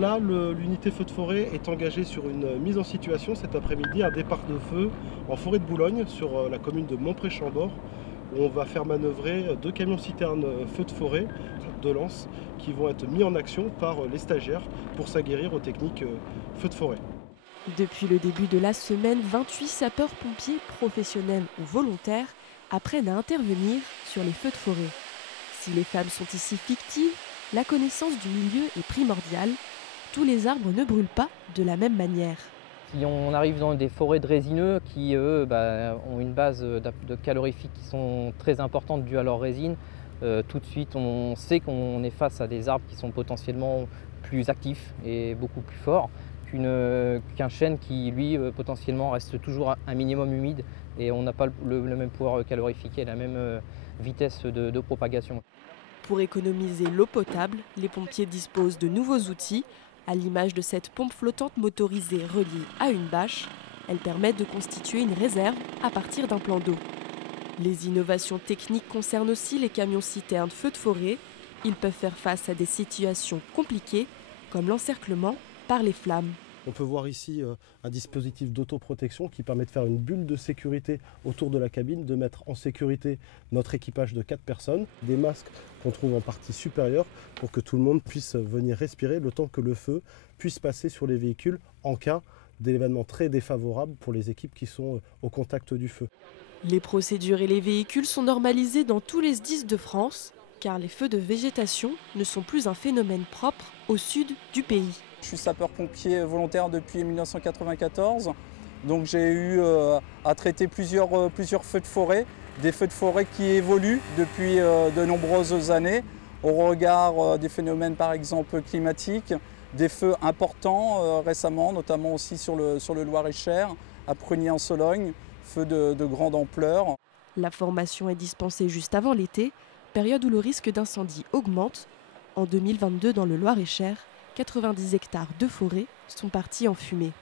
Là, l'unité feu de forêt est engagée sur une mise en situation cet après-midi, un départ de feu en forêt de Boulogne sur la commune de Montpré-Chambord, où on va faire manœuvrer 2 camions-citernes feu de forêt de Lens qui vont être mis en action par les stagiaires pour s'aguerrir aux techniques feu de forêt. Depuis le début de la semaine, 28 sapeurs-pompiers, professionnels ou volontaires, apprennent à intervenir sur les feux de forêt. Si les femmes sont ici fictives, la connaissance du milieu est primordiale. Tous les arbres ne brûlent pas de la même manière. Si on arrive dans des forêts de résineux qui, eux, ont une base de calorifiques qui sont très importantes dues à leur résine, tout de suite on sait qu'on est face à des arbres qui sont potentiellement plus actifs et beaucoup plus forts qu'un chêne qui, lui, potentiellement reste toujours un minimum humide et on n'a pas le même pouvoir calorifique et la même vitesse de propagation. Pour économiser l'eau potable, les pompiers disposent de nouveaux outils. À l'image de cette pompe flottante motorisée reliée à une bâche, elle permet de constituer une réserve à partir d'un plan d'eau. Les innovations techniques concernent aussi les camions-citernes feux de forêt. Ils peuvent faire face à des situations compliquées, comme l'encerclement par les flammes. On peut voir ici un dispositif d'autoprotection qui permet de faire une bulle de sécurité autour de la cabine, de mettre en sécurité notre équipage de 4 personnes, des masques qu'on trouve en partie supérieure pour que tout le monde puisse venir respirer le temps que le feu puisse passer sur les véhicules en cas d'événements très défavorables pour les équipes qui sont au contact du feu. Les procédures et les véhicules sont normalisés dans tous les SDIS de France, car les feux de végétation ne sont plus un phénomène propre au sud du pays. Je suis sapeur-pompier volontaire depuis 1994, donc j'ai eu à traiter plusieurs feux de forêt, des feux de forêt qui évoluent depuis de nombreuses années au regard des phénomènes par exemple climatiques, des feux importants récemment, notamment aussi sur le Loir-et-Cher, à Prunier-en-Sologne, feux de grande ampleur. La formation est dispensée juste avant l'été, période où le risque d'incendie augmente. En 2022, dans le Loir-et-Cher, 90 hectares de forêt sont partis en fumée.